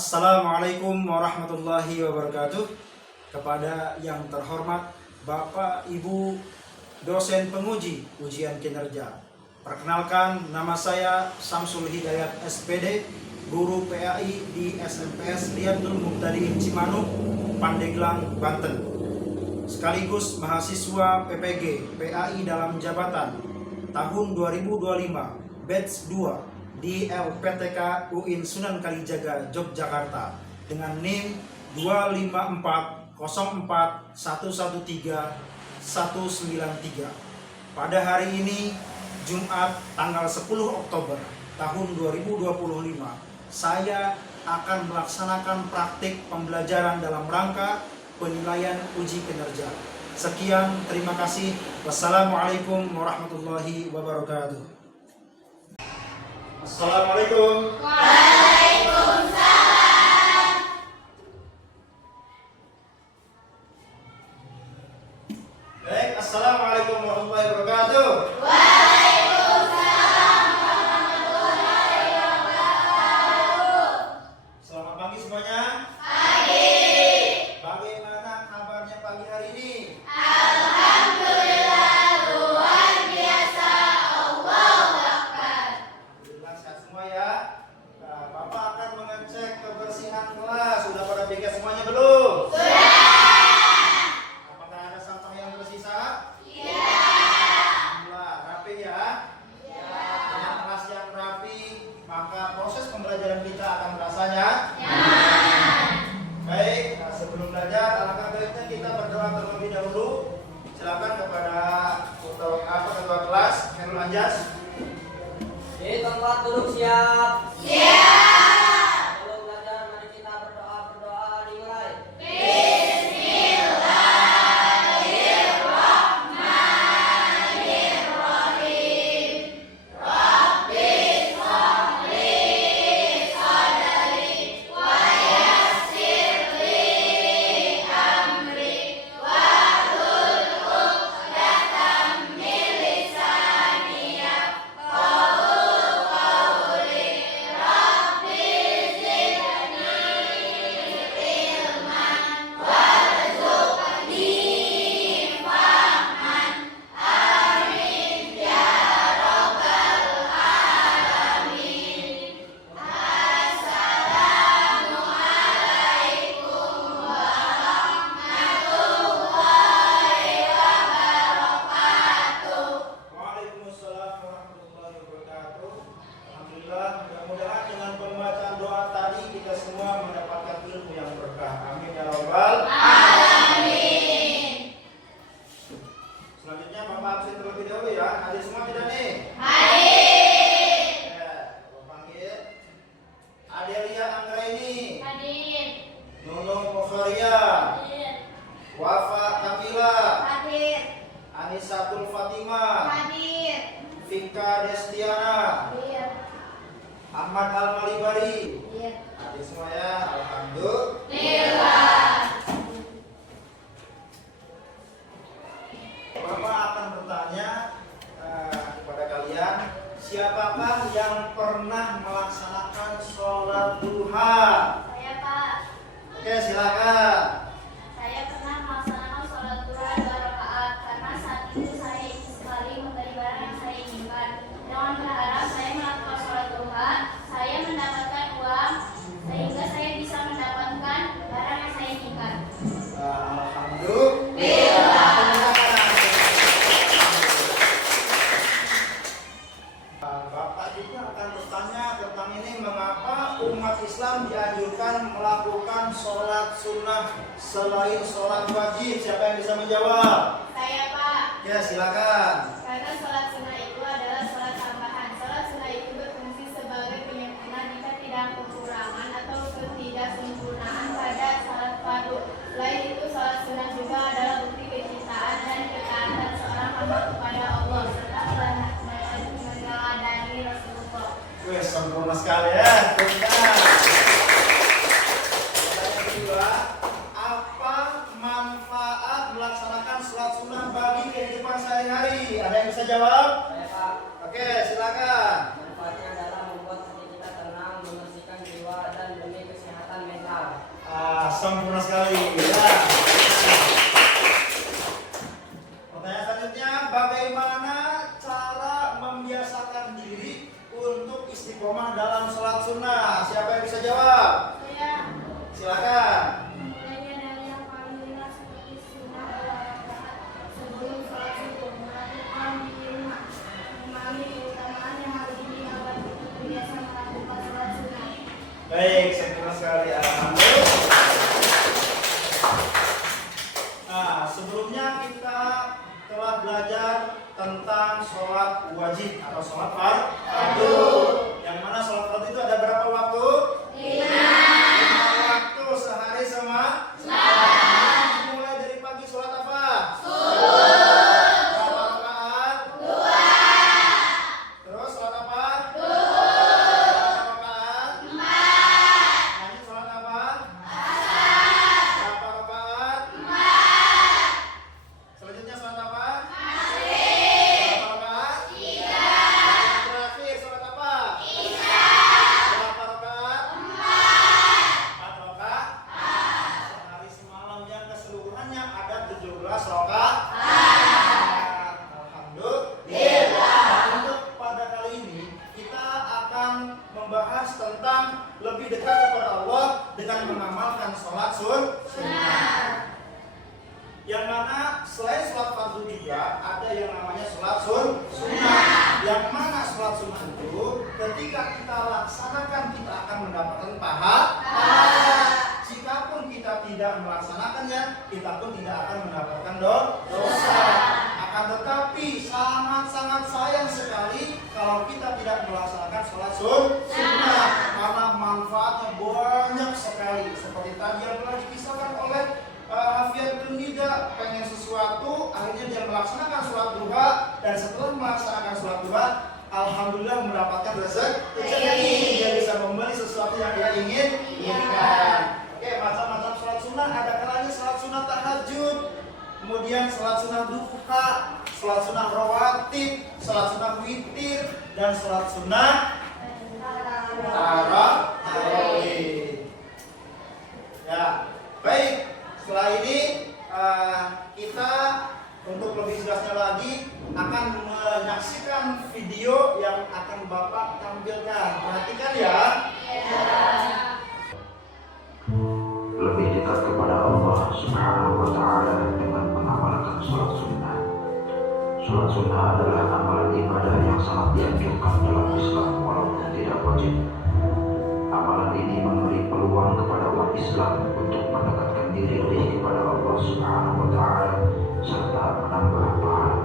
Assalamualaikum warahmatullahi wabarakatuh. Kepada yang terhormat Bapak Ibu dosen penguji ujian kinerja. Perkenalkan, nama saya Samsul Hidayat SPD, guru PAI di SMPS Riyadul Muhtadin Cimanuk, Pandeglang, Banten. Sekaligus mahasiswa PPG PAI dalam jabatan tahun 2025 batch 2 di LPTK UIN Sunan Kalijaga, Yogyakarta dengan NIM 2540113 Pada hari ini Jumat tanggal 10 Oktober tahun 2025 saya akan melaksanakan praktik pembelajaran dalam rangka penilaian uji kinerja. Sekian, terima kasih. Wassalamualaikum warahmatullahi wabarakatuh. Assalamualaikum. Waalaikumsalam. Baik, assalamualaikum warahmatullahi wabarakatuh. Waalaikumsalam warahmatullahi wabarakatuh. Selamat pagi semuanya. Pagi. Bagaimana kabarnya pagi hari ini? Alhamdulillah luar biasa. Allahu Akbar. Alhamdulillah sehat semua ya. Nah, Bapak akan mengecek kebersihan kelas. Sudah pada pikir semuanya belum? Sudah. Apakah ada sampah yang tersisa? Tidak. Alhamdulillah, rapi ya. Tidak. Dengan kelas yang rapi, maka proses pembelajaran kita akan terasanya. Baik, nah sebelum belajar, alangkah baiknya kita berdoa terlebih dahulu. Silakan kepada ketua kelas, Khairul Anjas. Di tempat duduk siap. Siap. Sebelum belajar, mari kita berdoa dimulai. Bismillahirrahmanirrahim. Rabbi sholli sadri wa yassir li amri wahlul 'uqdatam min lisani yafqahu qawli. Rabbi zidni ilman warzuqni fahman. Amin ya rabbal alamin. Assalamualaikum warahmatullahi wabarakatuh. Waalaikumsalam warahmatullahi wabarakatuh. Alhamdulillah, mudah-mudahan dengan pembacaan doa tadi kita semua mendapatkan ilmu yang berkah. Amin ya rabbal. Alamin. Selanjutnya Bapak absen terlebih dahulu ya. Hadir semua tidak nih? Hadir. Ya, Bapak panggil Adelia Anggraini, Hadir. Nunung Mokharia, Hadir. Wafa Kamila, Hadir. Anisatul Fatimah, Hadir. Vika Destiana, Hadir. Ahmad Al-Malibari. Hadir. Hadir semua ya. Alhamdulillah. Lillah. Bapak akan bertanya kepada kalian, siapakah yang pernah melaksanakan sholat duha? Saya Pak. Oke, silakan. Saya pernah melaksanakan sholat duha 2 rakaat karena saat itu saya ingin sekali membeli barang yang saya inginkan. Dengan berharap saya melakukan sholat duha, saya mendapatkan uang sehingga saya bisa mendapatkan barang yang saya inginkan. Alhamdulillah. Bapak juga akan bertanya tentang ini, mengapa umat Islam dianjurkan melakukan sholat sunnah selain sholat wajib? Siapa yang bisa menjawab? Saya Pak. Ya, silakan. Karena sholat sunnah itu adalah sholat tambahan. Sholat sunnah itu berfungsi sebagai penyempurna jika tidak kekurangan atau ketidaksempurnaan pada sholat fardu. Selain itu, sholat sunnah juga adalah bukti kecintaan dan ketaatan seorang hamba kepada Allah serta meneladani Rasulullah. Wih, sempurna sekali ya. Benar. Pertanyaan kedua, apa manfaat melaksanakan sholat sunnah bagi kehidupan sehari-hari? Ada yang bisa jawab? Saya Pak. Oke, silakan. Manfaatnya adalah membuat hati kita tenang, membersihkan jiwa dan demi kesehatan Siapa yang bisa jawab? Saya. Silakan. Mulainya dari yang paling ringan seperti sunnah 2 rakaat sebelum sholat subuh, melakukan di rumah. Memahami keutamaannya hal ini agar kita terbiasa melakukan sholat sunnah. Baik, sempurna sekali. Alhamdulillah. Nah, sebelumnya kita telah belajar tentang sholat wajib atau sholat fardu. Yang mana sholat fardu itu ada berapa waktu? 5 waktu sehari sama? Mulai dari pagi sholat apa? Berapa rakaat? 2. Terus sholat apa? Berapa rakaat? 4. Lanjut sholat apa? Berapa rakaat? 4. Selanjutnya sholat apa? Berapa rakaat? 3. Yang terakhir sholat apa? Berapa rakaat? 4 rakaat. Sehari semalam yang keseluruhannya ada 17 rakaat. Alhamdulillah. Untuk pada kali ini kita akan membahas tentang lebih dekat kepada Allah dengan mengamalkan sholat sunnah. Yang mana selain sholat fardu juga ada yang namanya sholat sunnah. Yang mana sholat sunnah itu ketika kita laksanakan kita akan mendapatkan pahala. Jikapun kita tidak melaksanakannya, kita pun tidak akan mendapatkan dosa. Akan tetapi sangat-sangat sayang sekali kalau kita tidak melaksanakan sholat sunnah karena manfaatnya banyak sekali. Seperti tadi yang telah dikisahkan oleh Hafiatul Nida, pengen sesuatu, akhirnya dia melaksanakan sholat duha, dan setelah melaksanakan sholat duha, alhamdulillah mendapatkan rezeki. Dia bisa membeli sesuatu yang dia inginkan. Oke, macam-macam sholat sunnah, ada kalanya sholat sunnah tahajud, kemudian sholat sunnah duha, sholat sunnah rawatib, sholat sunnah witir, dan sholat sunnah tarawih. Ya, baik. Setelah ini kita untuk lebih jelasnya lagi akan menyaksikan video yang akan Bapak tampilkan. Perhatikan ya. Lebih dekat kepada Allah Subhanahu wa Ta'ala dengan mengamalkan sholat sunnah. Sholat sunnah adalah amalan ibadah yang sangat dianjurkan dalam Islam walaupun tidak wajib. Amalan ini memberi peluang kepada umat Islam untuk mendekatkan diri lebih kepada Allah Subhanahu wa Ta'ala serta menambah pahala.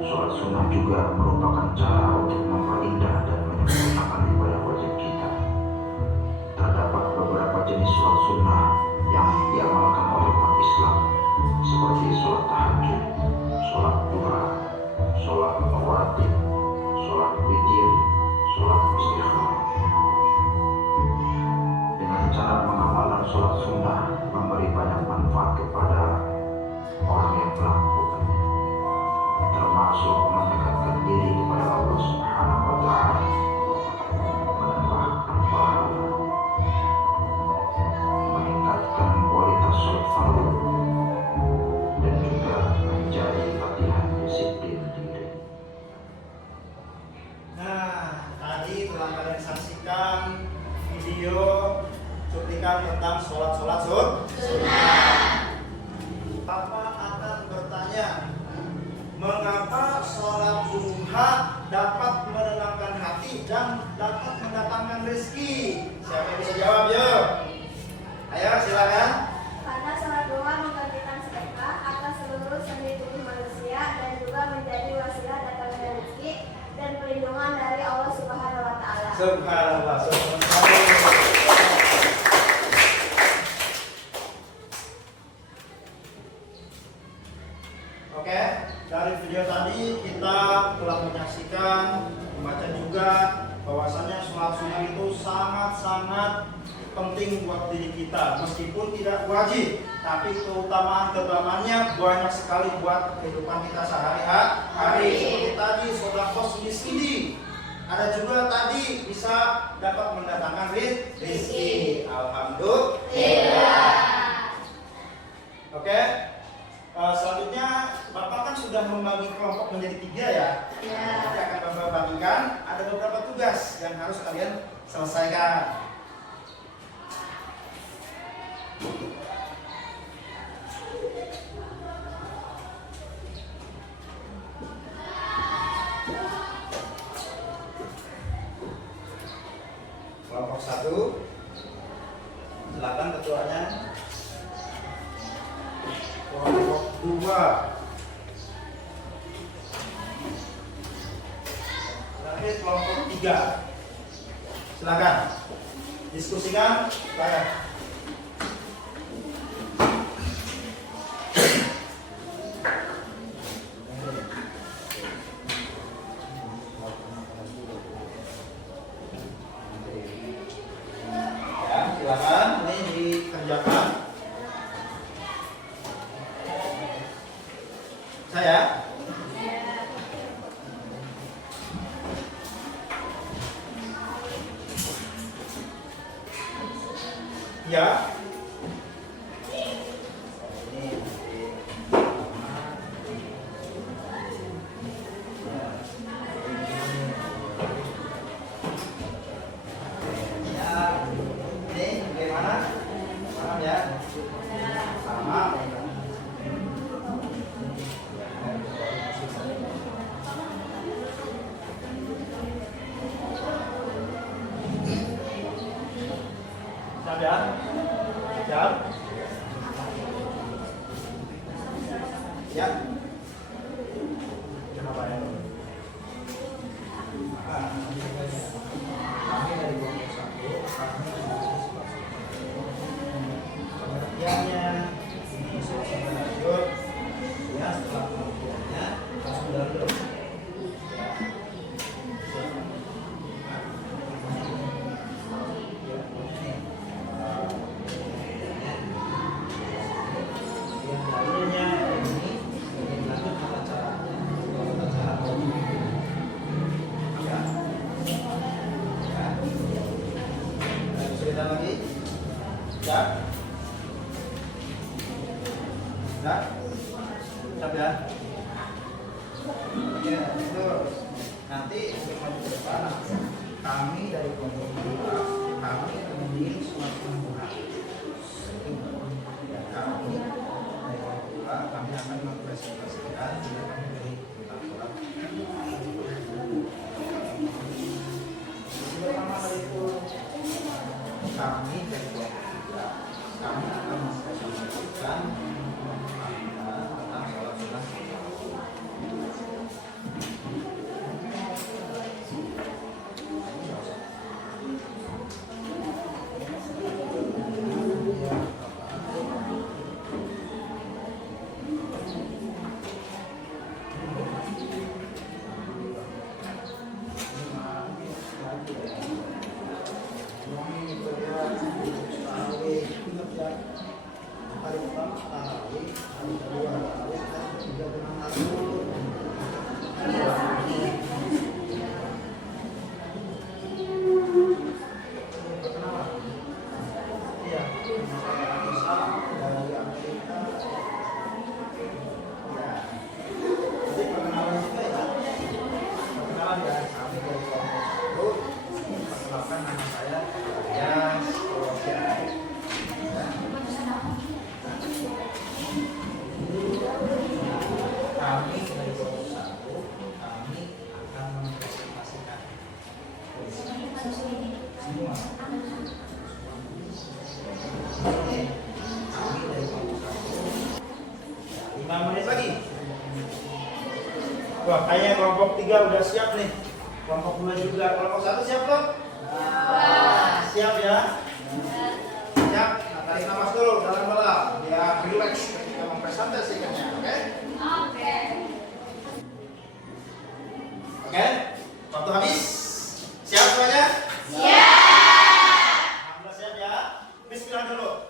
Sholat sunnah juga merupakan cara untuk memperindah dan menyempurnakan ibadah wajib kita. Terdapat beberapa jenis sholat sunnah yang diamalkan oleh umat Islam seperti sholat tahajud, sholat duha, sholat rawatib, sholat witir, sholat istikharah. Dengan cara mengamalkan sholat sunnah memberi banyak manfaat kepada orang yang melakukannya, termasuk mendekatkan diri kepada Allah Subhanahu wa Ta'ala, menambahkan pahala, meningkatkan kualitas sholat fardu, dan juga menjadi latihan disiplin diri. Nah, tadi telah kalian saksikan video cuplikan tentang sholat sunnah. Bapak akan bertanya, mengapa sholat duha dapat menenangkan hati dan dapat mendatangkan rezeki? Siapa yang bisa jawab, yuk? Ayo, silakan. Karena sholat duha menggantikan sedekah atas seluruh sendi tubuh manusia dan juga menjadi wasilah datangnya rezeki dan perlindungan dari Allah Subhanahu wa Ta'ala. Subhanallah, subhanallah. Oke, dari video tadi kita telah menyaksikan, membaca juga bahwasannya sholat sunnah itu sangat-sangat penting buat diri kita, meskipun tidak wajib, tapi keutamaannya banyak sekali buat kehidupan kita sehari-hari. Seperti tadi sedekah miskin, ada juga tadi bisa dapat mendatangkan rezeki. Alhamdulillah. Oke. Selanjutnya Bapak kan sudah membagi kelompok menjadi 3 ya. Nanti akan Bapak bagikan ada beberapa tugas yang harus kalian selesaikan. 1. Silakan ketuanya. Kelompok 2. Terakhir kelompok 3. Silakan diskusikan. Silakan. Ya, silakan. Ini dikerjakan. Saya. Ya. Ini bagaimana? Paham ya? Sama. Siap ya? Siap? Siap? Kenapa ya? Kami dari kelompok 1, pengertiannya ini suasana lanjut ya, setelah pengertiannya langsung dalam dulu. Yang lainnya ini lanjut tata caranya, tata cara ya. Ya. Cerita lagi. Siap? Siap? Siap ya? Ya, terus nanti untuk maju ke depan, kami dari kelompok 2 kami akan memilih suatu Quran. Ya, kami dari kelompok 2 kami akan mempresentasikan jika kami dari Al-Quran. Assalamualaikum. Kami dari kelompok 3 kami akan mempresentasikan tentang sholat sunnah. Wah, kayaknya kelompok 3 udah siap nih. Kelompok 2 juga. Kelompok 1 siap belum? Siap ya? Siap. Nah, tarik nafas dulu dalam-dalam. Biar relax ketika mempresentasikannya. Oke? Oke? Waktu habis? Siap semuanya? Siap. Siap ya? Bismillah dulu.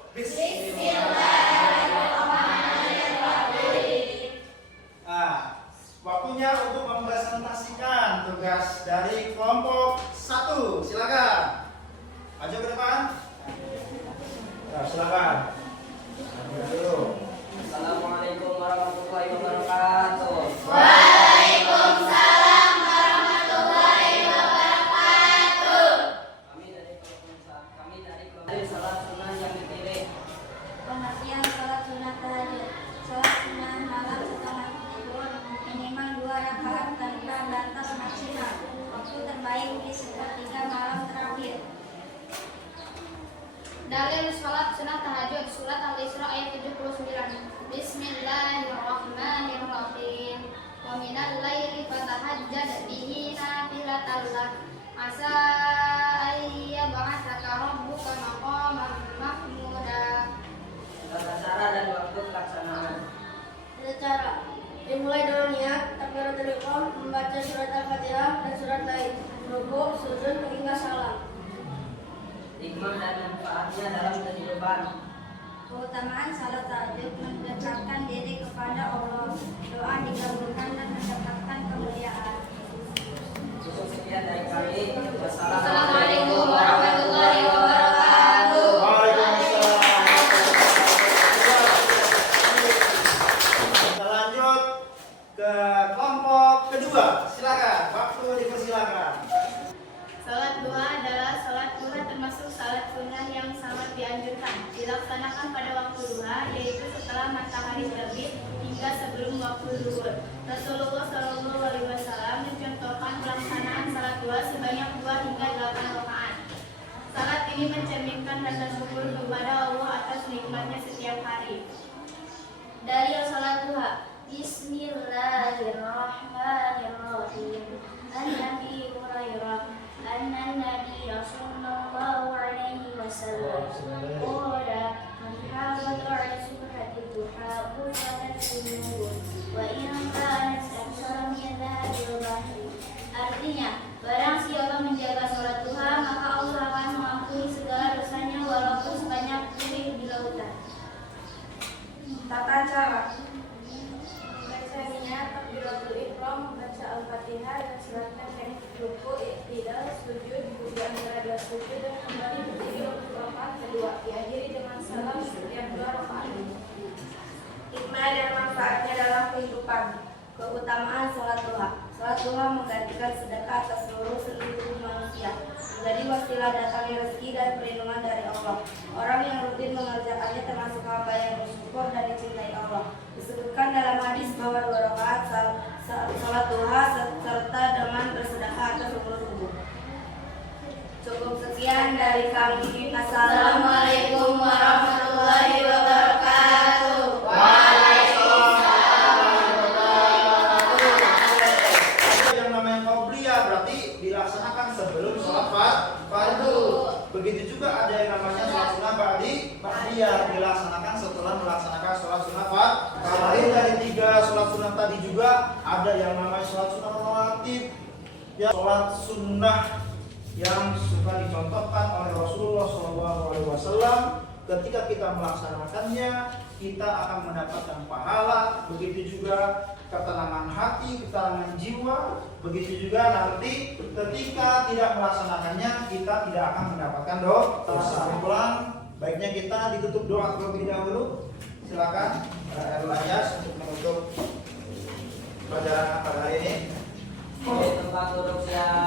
Waktunya untuk mempresentasikan tugas dari kelompok 1. Silakan. Maju ke depan. Nah, silakan. Maju dulu. Assalamualaikum warahmatullahi wabarakatuh. Waalaikumsalam warahmatullahi wabarakatuh. Kami dari kelompok salat sunnah yang dipilih. Pengertian salat sunnah tahajud. Salat sunnah malam setelah tidur minimal 2 rakaat tanpa batas maksimal. Waktu terbaik di sepertiga malam terakhir. Dalil salat sunnah tahajud surat Al-Isra ayat 79. Bismillahirrahmanirrahim. Wa minal laili fatahajjad bihi nafilatan lak asa ayyab'atsaka rabbuka maqaman mahmuda. Tata cara dan waktu pelaksanaan. Tata cara dimulai dengan niat, takbiratul ihram, membaca surat Al-Fatihah dan surat lain, rukuk, sujud hingga salam. Hikmah dan manfaatnya dalam kehidupan. Keutamaan salat tahajud mendekatkan diri kepada Allah, doa dikabulkan dan mendapatkan kemuliaan. Cukup sekian dari kami. Assalamualaikum warahmatullahi wabarakatuh. Waalaikumsalam. Kita lanjut ke kelompok kedua. Silakan, waktu dipersilakan. Salat duha adalah salat duha termasuk salat sunnah yang sangat dianjurkan dilaksanakan pada waktu duha, yaitu setelah matahari terbit hingga sebelum waktu zuhur. Rasulullah SAW mencontohkan pelaksanaan salat duha sebanyak 2 hingga 8 rakaat. Salat ini mencerminkan rasa syukur kepada Allah atas nikmatnya setiap hari. Dalil salat duha. Bismillahirrahmanirrahim. An Nabi Hurairah anna Nabiyya sallallahu alaihi wasallam qala man hafadha ala subhati duha ghufrat dhunubuh wa in kanat aktsara min dhahabil bahri. Artinya, barang siapa menjaga salat duha, maka Allah akan mengampuni segala dosanya walaupun sebanyak kurir di lautan. Tata cara membaca niat, takbiratul ihram, membaca Al-Fatihah dan surat pendek, rukuk, i'tidal, sujud, di antara 2 sujud dan kembali berdiri untuk rakaat kedua, diakhiri dengan salam setiap 2 rakaat. Hikmah dan manfaatnya dalam kehidupan. Keutamaan salat duha. Salat duha menggantikan sedekah atas seluruh manusia, menjadi wasilah datangnya rezeki dan perlindungan dari Allah. Orang yang rutin mengerjakannya termasuk hamba yang bersyukur dan dicintai Allah. Disebutkan dalam hadis bahwa 2 rakaat salat duha serta dengan bersedekah atas seluruh tubuh. Cukup sekian dari kami. Assalamualaikum warahmatullahi wabarakatuh. Yang namanya qobliyah berarti dilaksanakan sebelum sholat fardu. Begitu juga ada yang namanya sholat sunnah ba'diyah dilaksanakan setelah melaksanakan sholat sunnah fardu. Lain dari 3 sholat sunnah tadi juga ada yang namanya sholat sunnah rawatib, ya sholat sunnah yang suka dicontohkan oleh Rasulullah SAW. Ketika kita melaksanakannya, kita akan mendapatkan pahala. Begitu juga ketenangan hati, ketenangan jiwa. Begitu juga nanti ketika tidak melaksanakannya, kita tidak akan mendapatkan dosa. Pulang, baiknya kita ditutup doa terlebih dahulu. Silakan Erlayas untuk menutup pelajaran pada hari ini. Di tempat duduk siap.